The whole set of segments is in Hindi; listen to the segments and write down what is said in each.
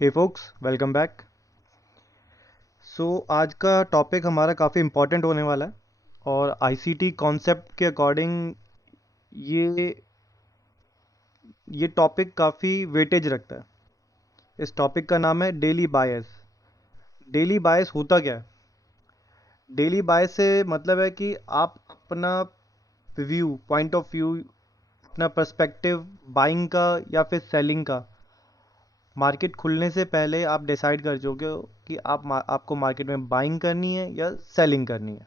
हे फोक्स, वेलकम बैक। सो आज का टॉपिक हमारा काफ़ी इम्पोर्टेंट होने वाला है और आईसीटी कॉन्सेप्ट के अकॉर्डिंग ये ये टॉपिक काफ़ी वेटेज रखता है। इस टॉपिक का नाम है डेली बायस। डेली बायस होता क्या है? डेली बायस से मतलब है कि आप अपना व्यू, पॉइंट ऑफ व्यू, अपना पर्सपेक्टिव बाइंग का या फिर सेलिंग का मार्केट खुलने से पहले आप डिसाइड कर चुके हो कि आपको मार्केट में बाइंग करनी है या सेलिंग करनी है।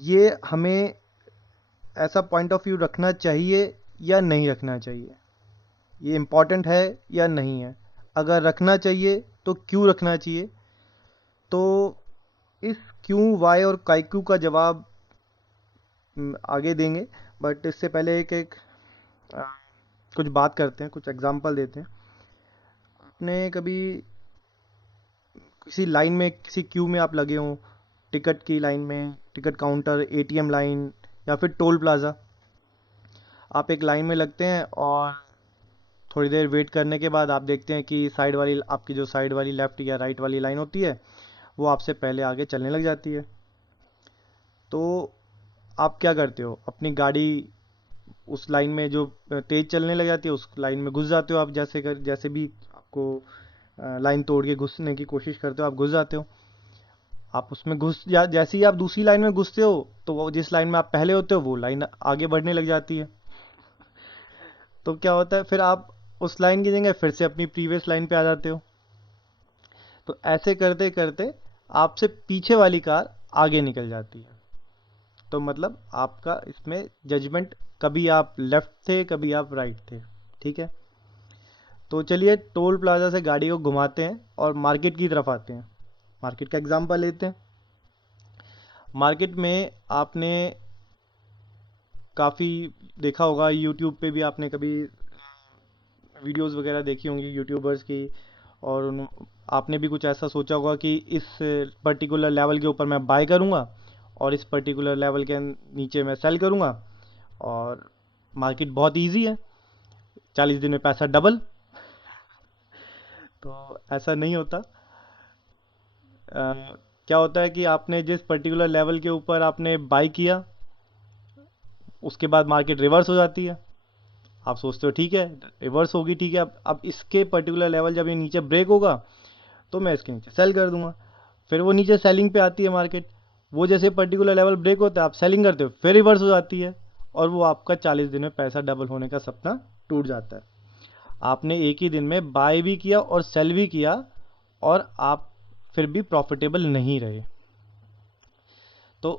ये हमें ऐसा पॉइंट ऑफ व्यू रखना चाहिए या नहीं रखना चाहिए, ये इम्पॉर्टेंट है या नहीं है। अगर रखना चाहिए तो क्यों रखना चाहिए। तो इस क्यों, वाई और काइक्यू का जवाब आगे देंगे। बट इससे पहले एक एक अ, कुछ बात करते हैं, कुछ एग्जांपल देते हैं। आपने कभी किसी लाइन में, किसी क्यू में आप लगे हों, टिकट की लाइन में, टिकट काउंटर, एटीएम लाइन या फिर टोल प्लाज़ा, आप एक लाइन में लगते हैं और थोड़ी देर वेट करने के बाद आप देखते हैं कि साइड वाली, आपकी जो साइड वाली लेफ़्ट या राइट वाली लाइन होती है, वो आपसे पहले आगे चलने लग जाती है। तो आप क्या करते हो? अपनी गाड़ी उस लाइन में जो तेज़ चलने लग जाती है, उस लाइन में घुस जाते हो। आप जैसे भी आपको लाइन तोड़ के घुसने की कोशिश करते हो, आप घुस जाते हो। आप उसमें जैसे ही आप दूसरी लाइन में घुसते हो, तो वो जिस लाइन में आप पहले होते हो वो लाइन आगे बढ़ने लग जाती है। तो क्या होता है, फिर आप उस लाइन की जगह फिर से अपनी प्रीवियस लाइन पे आ जाते हो। तो ऐसे करते करते आपसे पीछे वाली कार आगे निकल जाती है। तो मतलब आपका इसमें जजमेंट, कभी आप लेफ्ट थे, कभी आप राइट थे। ठीक है। तो चलिए टोल प्लाजा से गाड़ी को घुमाते हैं और मार्केट की तरफ आते हैं। मार्केट का एग्जांपल लेते हैं। मार्केट में आपने काफ़ी देखा होगा, यूट्यूब पे भी आपने कभी वीडियोस वगैरह देखी होंगी यूट्यूबर्स की। और आपने भी कुछ ऐसा सोचा होगा कि इस पर्टिकुलर लेवल के ऊपर मैं बाय करूंगा और इस पर्टिकुलर लेवल के नीचे मैं सेल करूंगा। और मार्केट बहुत इजी है, 40 दिन में पैसा डबल। तो ऐसा नहीं होता। क्या होता है कि आपने जिस पर्टिकुलर लेवल के ऊपर आपने बाय किया, उसके बाद मार्केट रिवर्स हो जाती है। आप सोचते हो ठीक है, रिवर्स होगी, ठीक है, अब इसके पर्टिकुलर लेवल जब ये नीचे ब्रेक होगा तो मैं इसके नीचे सेल कर दूंगा। फिर वो नीचे सेलिंग पे आती है मार्केट। वो जैसे पर्टिकुलर लेवल ब्रेक होता है, आप सेलिंग करते हो, फिर रिवर्स हो जाती है। और वो आपका 40 दिन में पैसा डबल होने का सपना टूट जाता है। आपने एक ही दिन में बाय भी किया और सेल भी किया और आप फिर भी प्रॉफिटेबल नहीं रहे। तो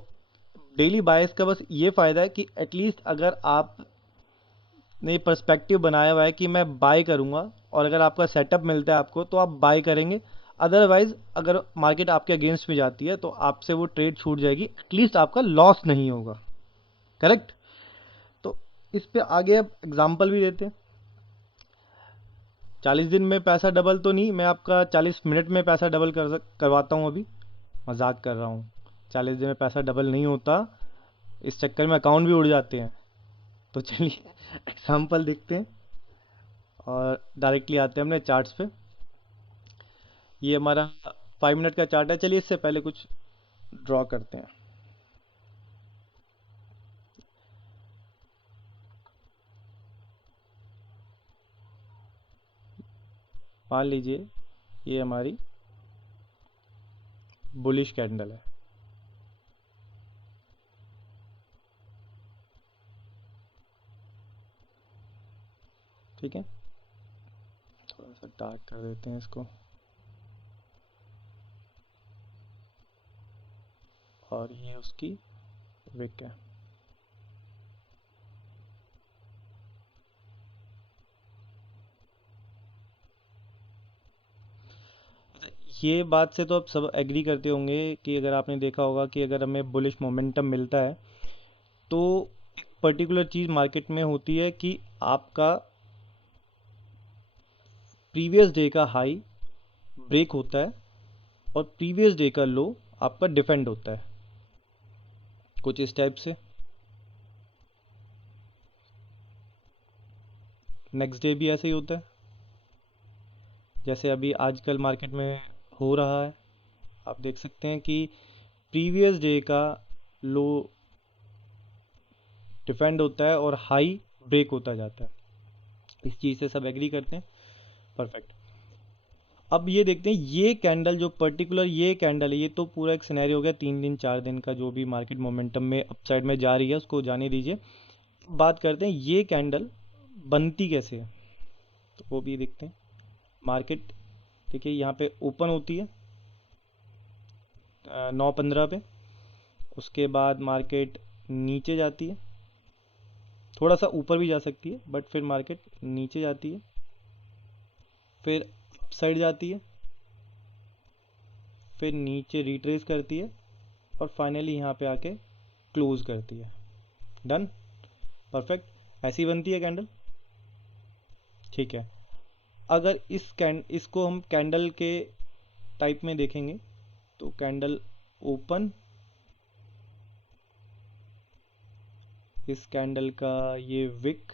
डेली बायस का बस ये फ़ायदा है कि एटलीस्ट अगर आपने पर्सपेक्टिव बनाया हुआ है कि मैं बाय करूंगा, और अगर आपका सेटअप मिलता है आपको तो आप बाय करेंगे। अदरवाइज अगर मार्केट आपके अगेंस्ट में जाती है तो आपसे वो ट्रेड छूट जाएगी, एटलीस्ट आपका लॉस नहीं होगा। करेक्ट। तो इस पे आगे अब एग्जांपल भी देते हैं। 40 दिन में पैसा डबल तो नहीं, मैं आपका 40 मिनट में पैसा डबल करवाता हूँ अभी। मजाक कर रहा हूँ। 40 दिन में पैसा डबल नहीं होता, इस चक्कर में अकाउंट भी उड़ जाते हैं। तो चलिए एग्जांपल देखते हैं और डायरेक्टली आते हैं अपने चार्ट्स पे। ये हमारा 5 मिनट का चार्ट है। चलिए इससे पहले कुछ ड्रॉ करते हैं। मान लीजिए ये हमारी बुलिश कैंडल है। ठीक है, थोड़ा सा डार्क कर देते हैं इसको। और ये उसकी विक है। ये बात से तो आप सब एग्री करते होंगे कि अगर आपने देखा होगा कि अगर हमें बुलिश मोमेंटम मिलता है तो एक पर्टिकुलर चीज़ मार्केट में होती है कि आपका प्रीवियस डे का हाई ब्रेक होता है और प्रीवियस डे का लो आपका डिफेंड होता है, कुछ इस टाइप से। नेक्स्ट डे भी ऐसे ही होता है, जैसे अभी आजकल मार्केट में हो रहा है। आप देख सकते हैं कि प्रीवियस डे का लो डिफेंड होता है और हाई ब्रेक होता जाता है। इस चीज़ से सब एग्री करते हैं। परफेक्ट। अब ये देखते हैं, ये कैंडल जो पर्टिकुलर ये कैंडल है, ये तो पूरा एक सिनेरियो हो गया 3 दिन 4 दिन का, जो भी मार्केट मोमेंटम में अपसाइड में जा रही है उसको जाने दीजिए। बात करते हैं ये कैंडल बनती कैसे है, तो वो भी देखते हैं। मार्केट देखिए यहाँ पे ओपन होती है 9:15 पे। उसके बाद मार्केट नीचे जाती है, थोड़ा सा ऊपर भी जा सकती है बट फिर मार्केट नीचे जाती है, फिर अप साइड जाती है, फिर नीचे रिट्रेस करती है और फाइनली यहाँ पे आके क्लोज करती है। डन। परफेक्ट। ऐसी बनती है कैंडल। ठीक है। अगर इसको हम कैंडल के टाइप में देखेंगे तो कैंडल ओपन, इस कैंडल का ये विक,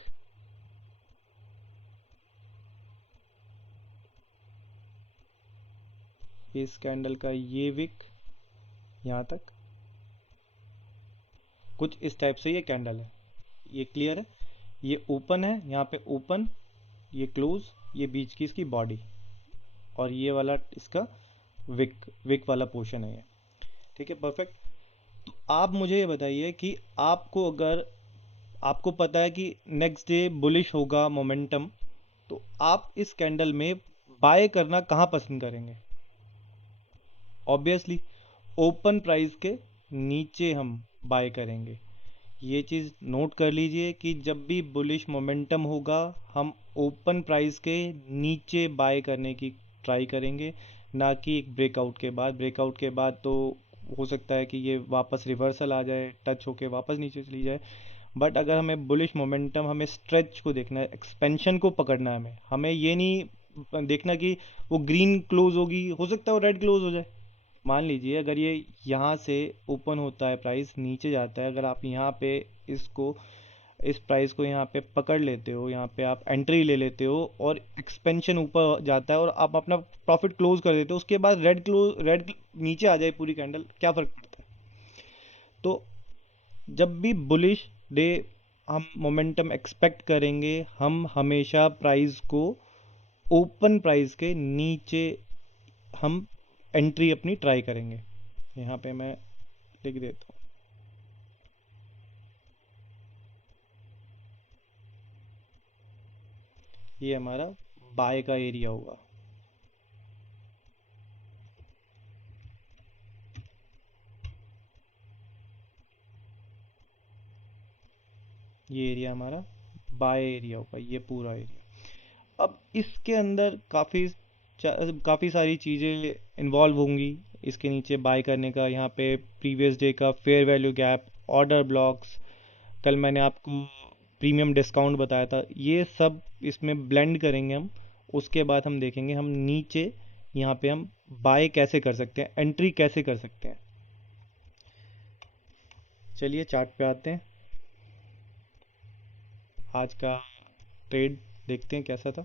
इस कैंडल का ये विक, यहाँ तक कुछ इस टाइप से ये कैंडल है। ये क्लियर है। ये ओपन है, यहाँ पे ओपन, ये क्लोज, ये बीच की इसकी बॉडी, और ये वाला इसका विक विक वाला पोर्शन है ये। ठीक है। परफेक्ट। तो आप मुझे ये बताइए कि आपको अगर आपको पता है कि नेक्स्ट डे बुलिश होगा मोमेंटम, तो आप इस कैंडल में बाय करना कहाँ पसंद करेंगे? ऑब्वियसली ओपन प्राइस के नीचे हम बाय करेंगे। ये चीज़ नोट कर लीजिए कि जब भी बुलिश मोमेंटम होगा हम ओपन प्राइस के नीचे बाय करने की ट्राई करेंगे, ना कि एक ब्रेकआउट के बाद। ब्रेकआउट के बाद तो हो सकता है कि ये वापस रिवर्सल आ जाए, टच होके वापस नीचे चली जाए। बट अगर हमें बुलिश मोमेंटम, हमें स्ट्रेच को देखना है, एक्सपेंशन को पकड़ना है, हमें हमें ये नहीं देखना कि वो ग्रीन क्लोज होगी, हो सकता है वो रेड क्लोज हो जाए। मान लीजिए अगर ये यहाँ से ओपन होता है, प्राइस नीचे जाता है, अगर आप यहाँ पे इसको इस प्राइस को यहाँ पे पकड़ लेते हो, यहाँ पे आप एंट्री ले लेते हो और एक्सपेंशन ऊपर जाता है और आप अपना प्रॉफिट क्लोज कर देते हो, उसके बाद रेड नीचे आ जाए पूरी कैंडल, क्या फर्क पड़ता है? तो जब भी बुलिश डे हम मोमेंटम एक्सपेक्ट करेंगे, हम हमेशा प्राइस को ओपन प्राइस के नीचे हम एंट्री अपनी ट्राई करेंगे। यहाँ पे मैं लिख देता हूँ। ये हमारा बाय का एरिया होगा। ये एरिया हमारा बाय एरिया होगा, ये पूरा एरिया। अब इसके अंदर काफ़ी सारी चीज़ें इन्वॉल्व होंगी इसके नीचे बाय करने का। यहाँ पे प्रीवियस डे का fair value gap, order blocks, कल मैंने आपको प्रीमियम डिस्काउंट बताया था, ये सब इसमें ब्लेंड करेंगे हम। उसके बाद हम देखेंगे हम नीचे यहाँ पे हम बाय कैसे कर सकते हैं, एंट्री कैसे कर सकते हैं। चलिए चार्ट पे आते हैं। आज का ट्रेड देखते हैं कैसा था।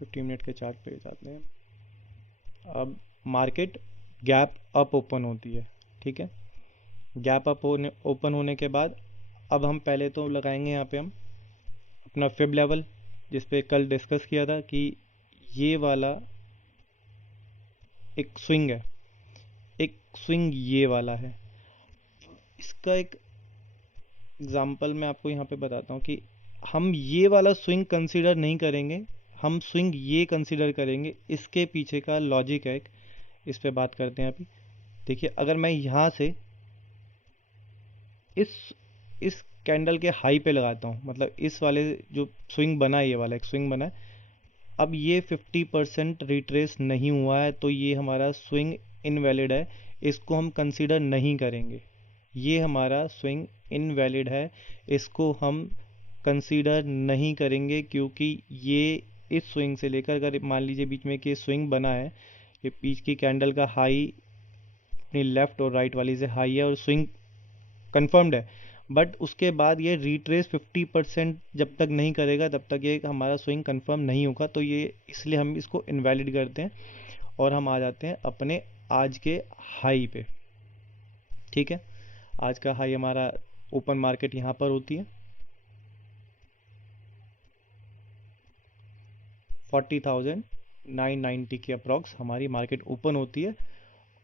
15 मिनट के चार्ट पे जाते हैं। अब मार्केट गैप अप ओपन होती है। ठीक है। गैप अप ओपन होने के बाद अब हम पहले तो लगाएंगे यहाँ पे हम अपना फिब लेवल, जिस पे कल डिस्कस किया था कि ये वाला एक स्विंग है, एक स्विंग ये वाला है। इसका एक एग्जांपल मैं आपको यहाँ पे बताता हूँ कि हम ये वाला स्विंग कंसीडर नहीं करेंगे, हम स्विंग ये कंसीडर करेंगे। इसके पीछे का लॉजिक है एक, इस पे बात करते हैं अभी। देखिए अगर मैं यहाँ से इस इस कैंडल के हाई पे लगाता हूँ, मतलब इस वाले जो स्विंग बना है, ये वाला एक स्विंग बना है, अब ये 50% रिट्रेस नहीं हुआ है तो ये हमारा स्विंग इनवैलिड है, इसको हम कंसीडर नहीं करेंगे। ये हमारा स्विंग इनवैलिड है, इसको हम कंसीडर नहीं करेंगे, क्योंकि ये इस स्विंग से लेकर, अगर मान लीजिए बीच में कि स्विंग बना है, ये बीच की कैंडल का हाई अपनी लेफ्ट और राइट वाली से हाई है और स्विंग कंफर्म्ड है, बट उसके बाद ये रिट्रेस 50% जब तक नहीं करेगा तब तक ये हमारा स्विंग कंफर्म नहीं होगा, तो ये इसलिए हम इसको इनवैलिड करते हैं और हम आ जाते हैं अपने आज के हाई पे। ठीक है, आज का हाई हमारा ओपन मार्केट यहाँ पर होती है 40,990 के अप्रॉक्स हमारी मार्केट ओपन होती है।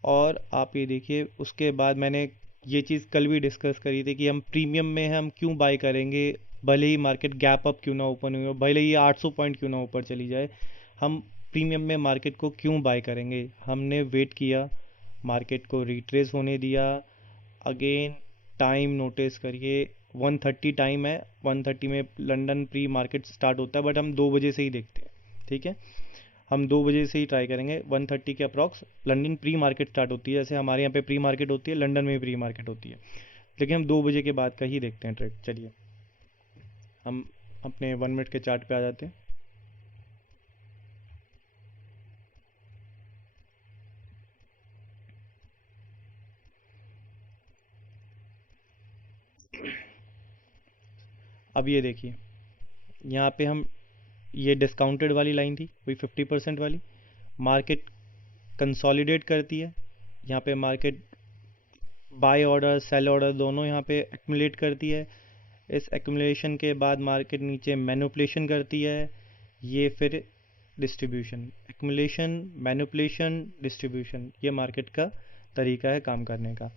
और आप ये देखिए, उसके बाद मैंने ये चीज़ कल भी डिस्कस करी थी कि हम प्रीमियम में हम क्यों बाय करेंगे, भले ही मार्केट गैप अप क्यों ना ओपन हुई हो, भले ही 800 पॉइंट क्यों ना ऊपर चली जाए, हम प्रीमियम में मार्केट को क्यों बाय करेंगे। हमने वेट किया, मार्केट को रिट्रेस होने दिया, अगेन टाइम नोटिस करिए, 1:30 टाइम है, 1:30 में लंदन प्री मार्केट स्टार्ट होता है, बट हम 2 बजे से ही देखते हैं। ठीक है, हम 2 बजे से ही ट्राई करेंगे, 1:30 के approx London pre market start होती है, जैसे हमारे यहाँ पे प्री मार्केट होती है, लंदन में भी प्री मार्केट होती है, लेकिन हम 2 बजे के बाद का ही देखते हैं ट्रेड। चलिए हम अपने 1 मिनट के चार्ट पे आ जाते हैं। अब ये देखिए, यहाँ पे हम, ये डिस्काउंटेड वाली लाइन थी वही 50% वाली, मार्केट कंसोलिडेट करती है, यहाँ पे market buy order sell order दोनों यहाँ पे एक्यूमुलेट करती है। इस एक्यूमुलेशन के बाद मार्केट नीचे मैनिपुलेशन करती है, ये फिर डिस्ट्रीब्यूशन, एक्यूमुलेशन, मैनिपुलेशन, डिस्ट्रीब्यूशन, ये मार्केट का तरीका है काम करने का।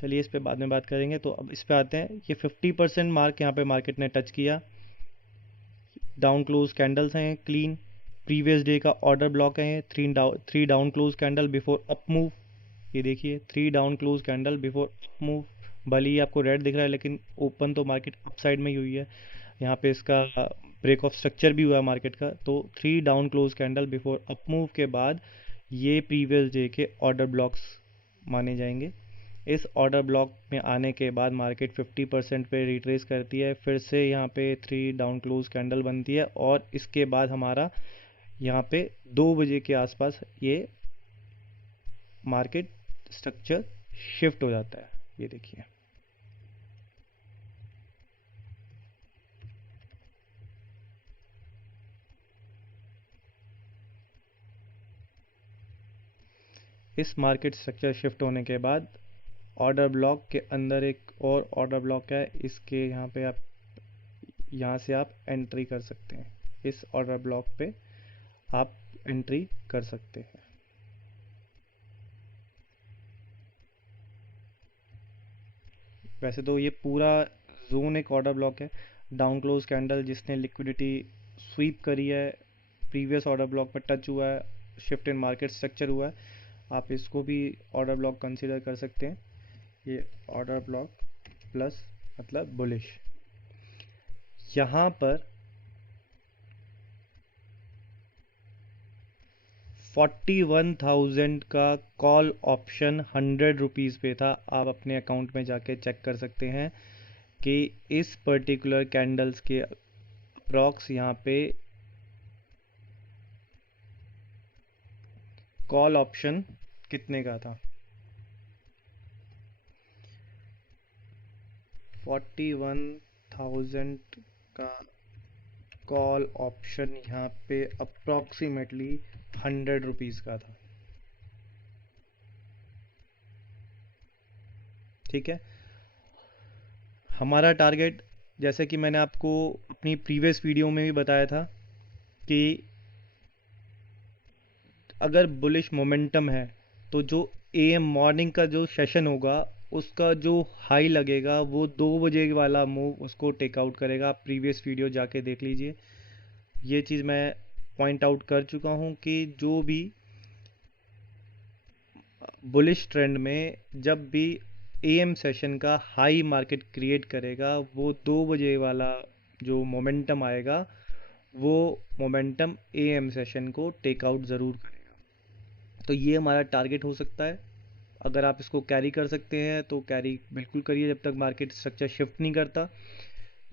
चलिए इस पे बाद में बात करेंगे। तो अब इस पे आते हैं, ये 50% मार्क यहाँ पे मार्केट ने टच किया, डाउन क्लोज कैंडल्स हैं क्लीन, प्रीवियस डे का ऑर्डर ब्लॉक है, three down close candle before up move, ये देखिए 3 down close candle before up move, भले ही आपको रेड दिख रहा है लेकिन ओपन तो मार्केट अप साइड में ही हुई है, यहाँ पे इसका ब्रेक ऑफ स्ट्रक्चर भी हुआ है मार्केट का। तो 3 down close candle before up move के बाद ये प्रीवियस डे के ऑर्डर ब्लॉक्स माने जाएंगे। इस ऑर्डर ब्लॉक में आने के बाद मार्केट 50% पे रिट्रेस करती है, फिर से यहाँ पे 3 डाउन क्लोज कैंडल बनती है, और इसके बाद हमारा यहाँ पे 2 बजे के आसपास ये मार्केट स्ट्रक्चर शिफ्ट हो जाता है। ये देखिए, इस मार्केट स्ट्रक्चर शिफ्ट होने के बाद ऑर्डर ब्लॉक के अंदर एक और ऑर्डर ब्लॉक है, इसके यहाँ पे आप, यहाँ से आप एंट्री कर सकते हैं, इस ऑर्डर ब्लॉक पे आप एंट्री कर सकते हैं। वैसे तो ये पूरा जोन एक ऑर्डर ब्लॉक है, डाउन क्लोज कैंडल जिसने लिक्विडिटी स्वीप करी है, प्रीवियस ऑर्डर ब्लॉक पर टच हुआ है, शिफ्ट इन मार्केट स्ट्रक्चर हुआ है, आप इसको भी ऑर्डर ब्लॉक कंसीडर कर सकते हैं। ये ऑर्डर ब्लॉक प्लस मतलब बुलिश। यहाँ पर 41,000 का कॉल ऑप्शन 100 रुपीज़ पे था, आप अपने अकाउंट में जाके चेक कर सकते हैं कि इस पर्टिकुलर कैंडल्स के अप्रॉक्स यहाँ पे कॉल ऑप्शन कितने का था। 41,000 का कॉल ऑप्शन यहाँ पे अप्रॉक्सीमेटली 100 रुपीज़ का था। ठीक है, हमारा टारगेट, जैसे कि मैंने आपको अपनी प्रीवियस वीडियो में भी बताया था कि अगर बुलिश मोमेंटम है तो जो एएम मॉर्निंग का जो सेशन होगा उसका जो हाई लगेगा वो 2 बजे वाला मूव उसको टेक आउट करेगा। आप प्रीवियस वीडियो जाके देख लीजिए, ये चीज़ मैं पॉइंट आउट कर चुका हूँ कि जो भी बुलिश ट्रेंड में जब भी एएम सेशन का हाई मार्केट क्रिएट करेगा, वो 2 बजे वाला जो मोमेंटम आएगा वो मोमेंटम एएम सेशन को टेक आउट ज़रूर करेगा। तो ये हमारा टारगेट हो सकता है। अगर आप इसको कैरी कर सकते हैं तो कैरी बिल्कुल करिए जब तक मार्केट स्ट्रक्चर शिफ्ट नहीं करता।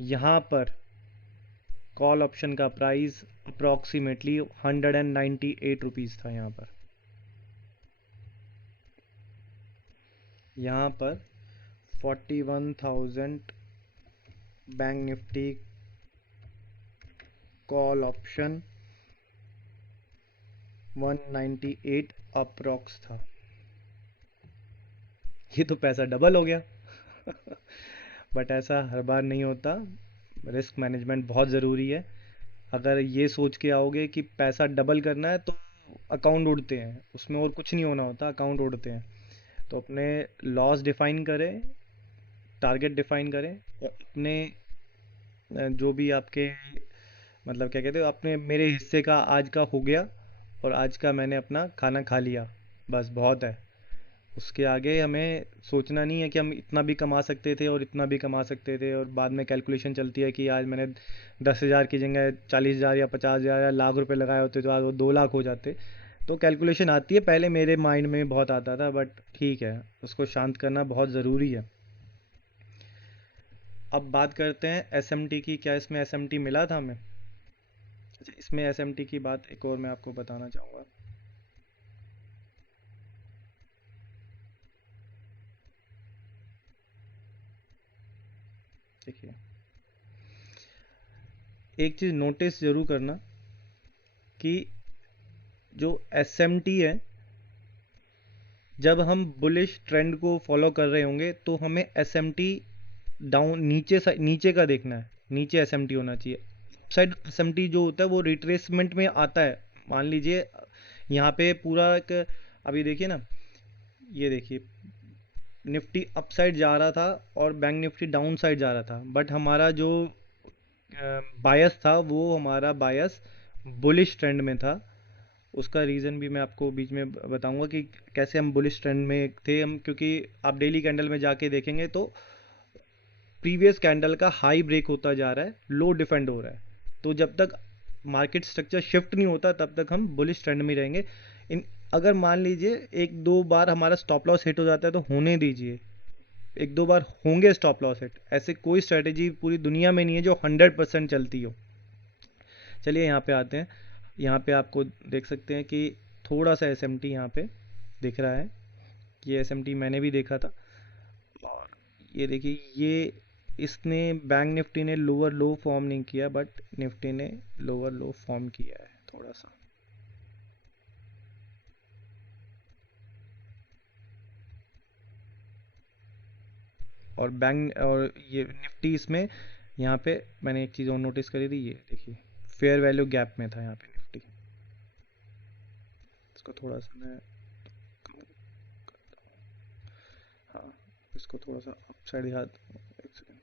यहाँ पर कॉल ऑप्शन का प्राइस अप्रॉक्सीमेटली 198 था। यहाँ पर 41,000 bank Nifty call option 198 approx था। ये तो पैसा डबल हो गया। बट ऐसा हर बार नहीं होता। रिस्क मैनेजमेंट बहुत ज़रूरी है। अगर ये सोच के आओगे कि पैसा डबल करना है तो अकाउंट उड़ते हैं, उसमें और कुछ नहीं होना होता, अकाउंट उड़ते हैं। तो अपने लॉस डिफाइन करें, टारगेट डिफाइन करें, और अपने जो भी आपके मतलब क्या कहते हो, अपने मेरे हिस्से का आज का हो गया और आज का मैंने अपना खाना खा लिया, बस बहुत है। उसके आगे हमें सोचना नहीं है कि हम इतना भी कमा सकते थे और इतना भी कमा सकते थे, और बाद में कैलकुलेशन चलती है कि आज मैंने 10,000 की जगह 40,000 या 50,000 या लाख रुपए लगाए होते तो आज वो 2 लाख हो जाते। तो कैलकुलेशन आती है, पहले मेरे माइंड में बहुत आता था, बट ठीक है, उसको शांत करना बहुत ज़रूरी है। अब बात करते हैं एसएमटी की। क्या इसमें एसएमटी मिला था हमें? अच्छा, इसमें एसएमटी की बात एक और मैं आपको बताना चाहूँगा। देखिए, एक चीज़ नोटिस ज़रूर करना कि जो एसएमटी है, जब हम बुलिश ट्रेंड को फॉलो कर रहे होंगे तो हमें एसएमटी डाउन नीचे का देखना है। नीचे एसएमटी होना चाहिए। साइड एसएमटी जो होता है वो रिट्रेसमेंट में आता है। मान लीजिए यहाँ पे पूरा एक, अभी देखिए ना, ये देखिए, निफ्टी अप साइड जा रहा था और बैंक निफ्टी डाउन साइड जा रहा था, बट हमारा जो बायस था वो हमारा बायस बुलिश ट्रेंड में था। उसका रीज़न भी मैं आपको बीच में बताऊंगा कि कैसे हम बुलिश ट्रेंड में थे हम, क्योंकि आप डेली कैंडल में जाके देखेंगे तो प्रीवियस कैंडल का हाई ब्रेक होता जा रहा है, लो डिफेंड हो रहा है। तो जब तक मार्केट स्ट्रक्चर शिफ्ट नहीं होता तब तक हम बुलिश ट्रेंड में रहेंगे। इन अगर मान लीजिए एक दो बार हमारा स्टॉप लॉस हिट हो जाता है तो होने दीजिए, एक दो बार होंगे स्टॉप लॉस हिट। ऐसे कोई स्ट्रेटेजी पूरी दुनिया में नहीं है जो 100% चलती हो। चलिए यहाँ पे आते हैं। यहाँ पे आपको देख सकते हैं कि थोड़ा सा एस एम टी यहाँ पे दिख रहा है। ये एस एम टी मैंने भी देखा था। और ये देखिए, ये इसने बैंक निफ्टी ने लोअर लो फॉर्म नहीं किया, बट निफ्टी ने लोअर लो फॉर्म किया है थोड़ा सा। और बैंक और ये निफ्टी इसमें, यहाँ पे मैंने एक चीज़ और नोटिस करी थी, ये देखिए, फेयर वैल्यू गैप में था यहाँ पे निफ्टी। इसको थोड़ा सा मैं कम करता हूँ। हाँ, इसको थोड़ा सा अप साइड दिखा दूँ, एक सेकेंड।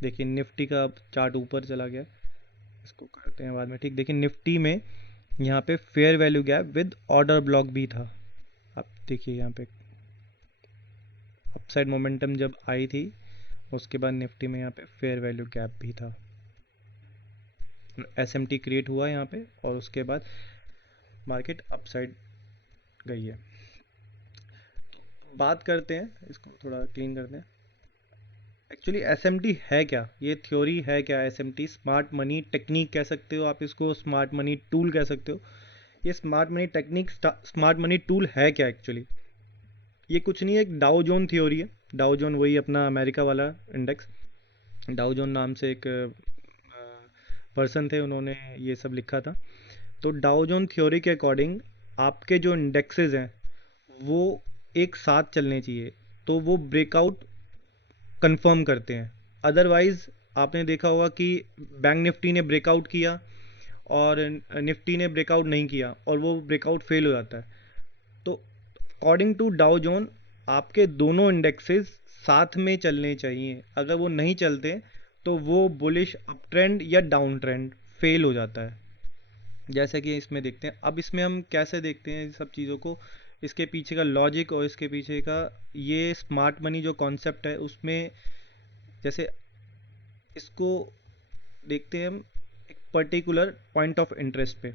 देखिए निफ्टी का अब चार्ट ऊपर चला गया। इसको करते हैं बाद में, ठीक। देखिए निफ्टी में यहाँ पे fair value gap with order block भी था। आप देखिए यहाँ पे अपसाइड मोमेंटम जब आई थी, उसके बाद निफ्टी में यहाँ पे फेयर वैल्यू गैप भी था। एसएमटी क्रिएट हुआ यहाँ पे और उसके बाद मार्केट अपसाइड गई है। बात करते हैं, इसको थोड़ा क्लीन करते हैं। एक्चुअली एसएमटी है क्या, ये थ्योरी है क्या? एसएमटी स्मार्ट मनी टेक्निक कह सकते हो आप इसको, स्मार्ट मनी टूल कह सकते हो। ये smart money technique, smart money tool है क्या एक्चुअली? ये कुछ नहीं है, एक डाउ जोन थ्योरी है। डाउ जोन वही अपना अमेरिका वाला इंडेक्स। डाउ जोन नाम से एक पर्सन थे, उन्होंने ये सब लिखा था। तो डाउ जोन थ्योरी के अकॉर्डिंग आपके जो इंडेक्सेस हैं वो एक साथ चलने चाहिए, तो वो ब्रेकआउट कंफर्म करते हैं। अदरवाइज आपने देखा होगा कि बैंक निफ्टी ने ब्रेकआउट किया और निफ्टी ने ब्रेकआउट नहीं किया और वो ब्रेकआउट फेल हो जाता है। तो अकॉर्डिंग टू डाउ जोन आपके दोनों इंडेक्सेस साथ में चलने चाहिए। अगर वो नहीं चलते तो वो बुलिश अप ट्रेंड या डाउन ट्रेंड फेल हो जाता है। जैसे कि इसमें देखते हैं, अब इसमें हम कैसे देखते हैं इन सब चीज़ों को, इसके पीछे का लॉजिक और इसके पीछे का ये स्मार्ट मनी जो कॉन्सेप्ट है उसमें, जैसे इसको देखते हैं हम एक पर्टिकुलर पॉइंट ऑफ इंटरेस्ट पे।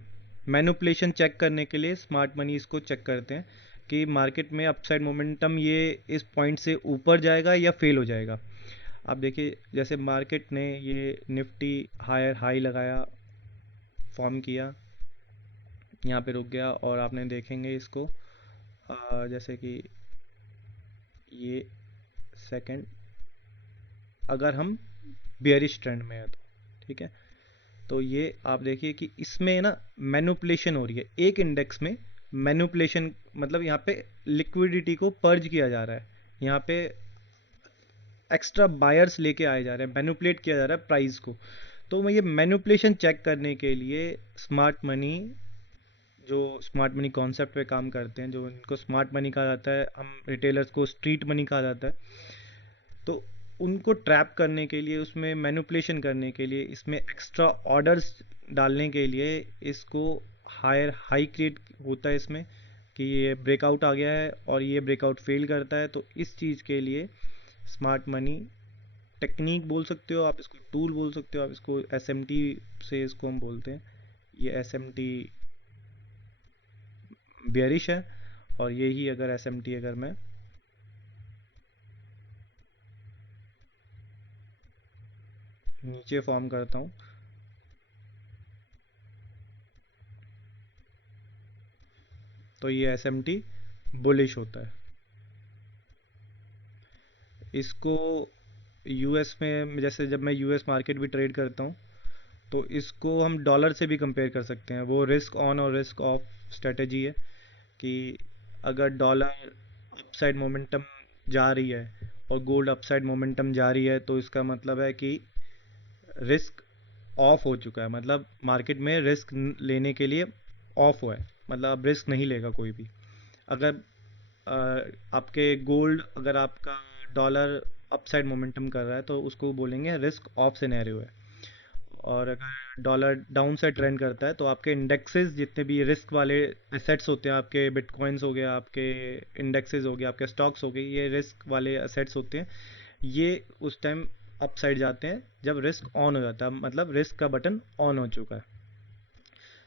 मैनिपुलेशन चेक करने के लिए स्मार्ट मनी इसको चेक करते हैं कि मार्केट में अपसाइड मोमेंटम ये इस पॉइंट से ऊपर जाएगा या फेल हो जाएगा। आप देखिए, जैसे मार्केट ने ये निफ्टी हायर हाई लगाया, फॉर्म किया, यहाँ पे रुक गया और आपने देखेंगे इसको जैसे कि ये सेकंड, अगर हम बेयरिश ट्रेंड में है तो, ठीक है। तो ये आप देखिए कि इसमें ना मैनिपुलेशन हो रही है, एक इंडेक्स में मैनिपुलेशन, मतलब यहाँ पे लिक्विडिटी को पर्ज किया जा रहा है, यहाँ पे एक्स्ट्रा बायर्स लेके आए जा रहे हैं, मैनिपुलेट किया जा रहा है प्राइस को। तो मैं ये मैनिपुलेशन चेक करने के लिए स्मार्ट मनी, जो स्मार्ट मनी कॉन्सेप्ट पे काम करते हैं, जो इनको स्मार्ट मनी कहा जाता है, हम रिटेलर्स को स्ट्रीट मनी कहा जाता है, तो उनको ट्रैप करने के लिए, उसमें मैनिपुलेशन करने के लिए, इसमें एक्स्ट्रा ऑर्डर्स डालने के लिए, इसको हायर हाई क्रिएट होता है इसमें कि ये ब्रेकआउट आ गया है और ये ब्रेकआउट फेल करता है, तो इस चीज़ के लिए स्मार्ट मनी टेक्निक बोल सकते हो आप इसको, टूल बोल सकते हो आप इसको, एसएमटी से इसको हम बोलते हैं। ये एसएमटी बेयरिश है, और यही अगर एसएमटी अगर मैं नीचे फॉर्म करता हूँ, तो ये एसएमटी बुलिश होता है। इसको यूएस में, जैसे जब मैं यूएस मार्केट भी ट्रेड करता हूँ, तो इसको हम डॉलर से भी कंपेयर कर सकते हैं। वो रिस्क ऑन और रिस्क ऑफ स्ट्रेटेजी है कि अगर डॉलर अपसाइड मोमेंटम जा रही है और गोल्ड अपसाइड मोमेंटम जा रही है, तो इसका मतलब है कि रिस्क ऑफ हो चुका है, मतलब मार्केट में रिस्क लेने के लिए ऑफ हुआ है, मतलब अब रिस्क नहीं लेगा कोई भी। अगर आपके गोल्ड, अगर आपका डॉलर अपसाइड मोमेंटम कर रहा है, तो उसको बोलेंगे रिस्क ऑफ सिनेरियो है। और अगर डॉलर डाउन साइड ट्रेंड करता है, तो आपके इंडेक्सेस जितने भी रिस्क वाले एसेट्स होते हैं, आपके बिटकॉइंस हो गया, आपके इंडेक्सेस हो गया, आपके स्टॉक्स हो गए, ये रिस्क वाले एसेट्स होते हैं, ये उस टाइम अपसाइड जाते हैं जब रिस्क ऑन हो जाता है, मतलब रिस्क का बटन ऑन हो चुका है।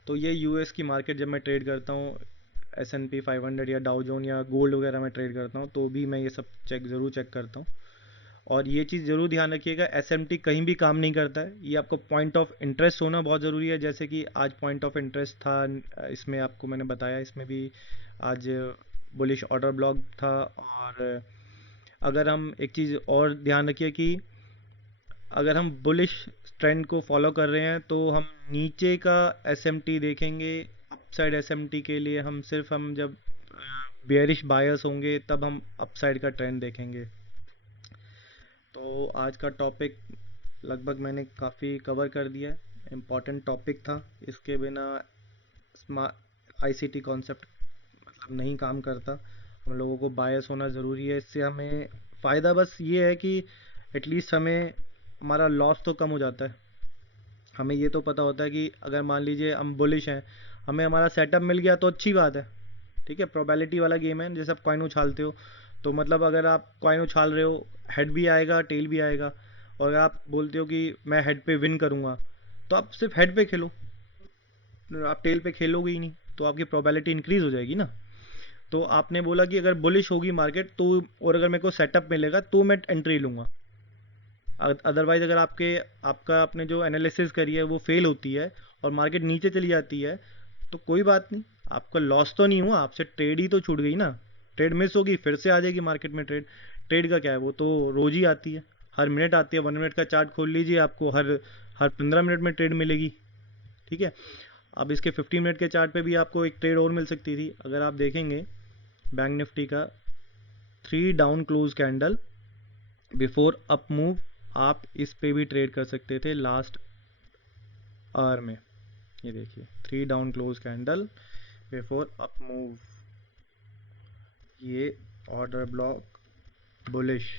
तो ये यूएस की मार्केट जब मैं ट्रेड करता हूँ, S&P 500 या डाउ जोन या गोल्ड वगैरह में ट्रेड करता हूँ, तो भी मैं ये सब ज़रूर चेक करता हूँ। और ये चीज़ ज़रूर ध्यान रखिएगा, एसएमटी कहीं भी काम नहीं करता है, ये आपको पॉइंट ऑफ इंटरेस्ट होना बहुत ज़रूरी है। जैसे कि आज पॉइंट ऑफ इंटरेस्ट था, इसमें आपको मैंने बताया, इसमें भी आज बुलिश ऑर्डर ब्लॉक था। और अगर हम एक चीज़ और ध्यान रखिए कि अगर हम बुलिश ट्रेंड को फॉलो कर रहे हैं, तो हम नीचे का एसएमटी देखेंगे। अपसाइड एसएमटी के लिए हम जब बेयरिश बायर्स होंगे, तब हम अपसाइड का ट्रेंड देखेंगे। तो आज का टॉपिक लगभग मैंने काफ़ी कवर कर दिया है, इम्पॉर्टेंट टॉपिक था। इसके बिना स्मार्ट आईसीटी कॉन्सेप्ट मतलब नहीं काम करता। हम लोगों को बायस होना ज़रूरी है, इससे हमें फ़ायदा बस ये है कि एटलीस्ट हमें हमारा लॉस तो कम हो जाता है। हमें ये तो पता होता है कि अगर मान लीजिए हम बुलिश हैं, हमें हमारा सेटअप मिल गया तो अच्छी बात है, ठीक है। प्रोबेबिलिटी वाला गेम है, जैसे आप कॉइन उछालते हो, तो मतलब अगर आप कॉइन उछाल रहे हो, हेड भी आएगा टेल भी आएगा। और अगर आप बोलते हो कि मैं हेड पे विन करूंगा, तो आप सिर्फ हेड पे खेलो, आप टेल पे खेलोगे ही नहीं, तो आपकी प्रोबेबिलिटी इंक्रीज हो जाएगी ना। तो आपने बोला कि अगर बुलिश होगी मार्केट तो, और अगर मेरे को सेटअप मिलेगा तो मैं एंट्री लूंगा। अदरवाइज अगर आपका आपने जो एनालिसिस करी है वो फेल होती है और मार्केट नीचे चली जाती है, तो कोई बात नहीं, आपका लॉस तो नहीं हुआ, आपसे ट्रेड ही तो छूट गई ना। ट्रेड मिस होगी, फिर से आ जाएगी मार्केट में ट्रेड। ट्रेड का क्या है, वो तो रोज ही आती है, हर मिनट आती है। 1 मिनट का चार्ट खोल लीजिए, आपको हर हर 15 मिनट में ट्रेड मिलेगी, ठीक है। अब इसके 15 मिनट के चार्ट पे भी आपको एक ट्रेड और मिल सकती थी। अगर आप देखेंगे बैंक निफ्टी का 3 down close candle before up move, आप इस पे भी ट्रेड कर सकते थे लास्ट आवर में। ये देखिए 3 down close candle before up move, ये ऑर्डर ब्लॉक बुलिश।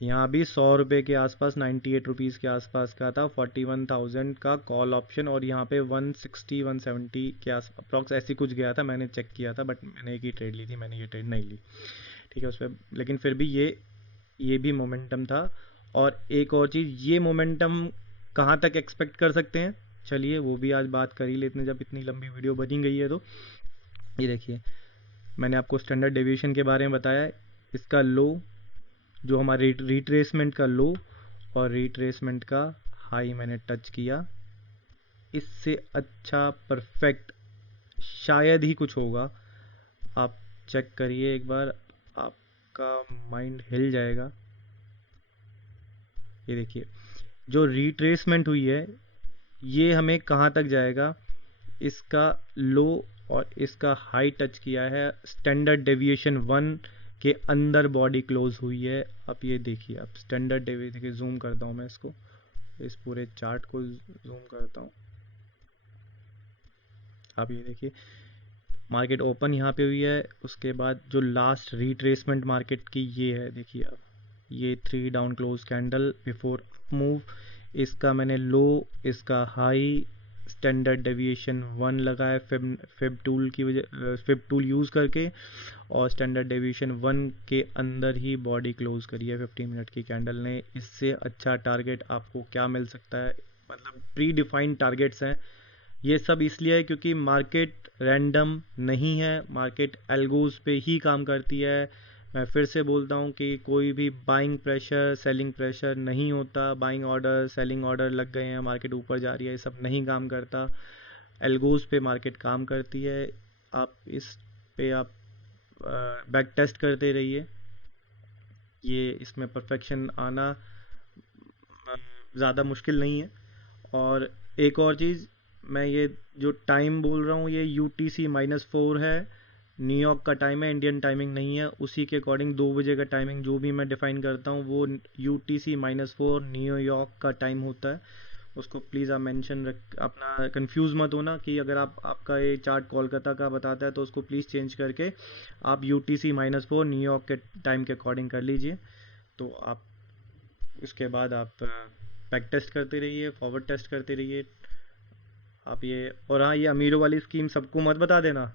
यहाँ भी 100 रुपये के आसपास, 98 रुपीज़ के आसपास का था, 41,000 का कॉल ऑप्शन, और यहाँ पे 160 170 के आस अप्रॉक्स ऐसी कुछ गया था। मैंने चेक किया था, बट मैंने एक ही ट्रेड ली थी, मैंने ये ट्रेड नहीं ली, ठीक है उस पर। लेकिन फिर भी ये भी मोमेंटम था। और एक और चीज़, ये मोमेंटम कहाँ तक एक्सपेक्ट कर सकते हैं, चलिए वो भी आज बात कर ही लेते हैं, जब इतनी लंबी वीडियो बनी गई है तो। ये देखिए, मैंने आपको स्टैंडर्ड डेविएशन के बारे में बताया, इसका लो, जो हमारे रिट्रेसमेंट का लो और रिट्रेसमेंट का हाई मैंने टच किया, इससे अच्छा परफेक्ट शायद ही कुछ होगा। आप चेक करिए एक बार, आप आपका माइंड हिल जाएगा। ये देखिए जो रिट्रेसमेंट हुई है ये हमें कहाँ तक जाएगा, इसका लो और इसका हाई टच किया है, स्टैंडर्ड डेविएशन 1 के अंदर बॉडी क्लोज हुई है। अब ये देखिए, अब स्टैंडर्ड डेविएशन, देखिए जूम करता हूँ मैं इसको, इस पूरे चार्ट को जूम करता हूँ। अब ये देखिए मार्केट ओपन यहाँ पे हुई है, उसके बाद जो लास्ट रिट्रेसमेंट मार्केट की ये है, देखिए अब ये 3 down close candle before move, इसका मैंने लो, इसका हाई, स्टैंडर्ड डेविएशन 1 लगा है फिब टूल की वजह, फिब टूल यूज़ करके, और स्टैंडर्ड डेविएशन 1 के अंदर ही बॉडी क्लोज करी है 15 मिनट की कैंडल ने। इससे अच्छा टारगेट आपको क्या मिल सकता है, मतलब प्री डिफाइंड टारगेट्स हैं ये सब, इसलिए है क्योंकि मार्केट रैंडम नहीं है, मार्केट एल्गोज पे ही काम करती है। मैं फिर से बोलता हूँ कि कोई भी बाइंग प्रेशर सेलिंग प्रेशर नहीं होता, बाइंग ऑर्डर सेलिंग ऑर्डर लग गए हैं, मार्केट ऊपर जा रही है, ये सब नहीं काम करता, एल्गोज पे मार्केट काम करती है। आप इस पे आप बैक टेस्ट करते रहिए, ये इसमें परफेक्शन आना ज़्यादा मुश्किल नहीं है। और एक और चीज़, मैं ये जो टाइम बोल रहा हूँ ये UTC-4 है, न्यूयॉर्क का टाइम है, इंडियन टाइमिंग नहीं है। उसी के अकॉर्डिंग 2 बजे का टाइमिंग जो भी मैं डिफाइन करता हूँ वो UTC-4 न्यूयॉर्क का टाइम होता है। उसको प्लीज़ आप मेंशन रख, अपना कंफ्यूज मत होना कि अगर आपका ये चार्ट कोलकाता का बताता है तो उसको प्लीज़ चेंज करके आप UTC-4 न्यूयॉर्क के टाइम के अकॉर्डिंग कर लीजिए। तो आप उसके बाद आप बैक टेस्ट करते रहिए, फॉरवर्ड टेस्ट करते रहिए आप ये। और हाँ, ये अमीरों वाली स्कीम सबको मत बता देना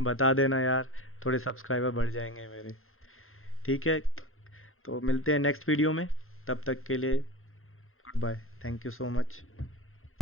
बता देना यार, थोड़े सब्सक्राइबर बढ़ जाएंगे मेरे। ठीक है, तो मिलते हैं नेक्स्ट वीडियो में, तब तक के लिए good bye, thank you so much.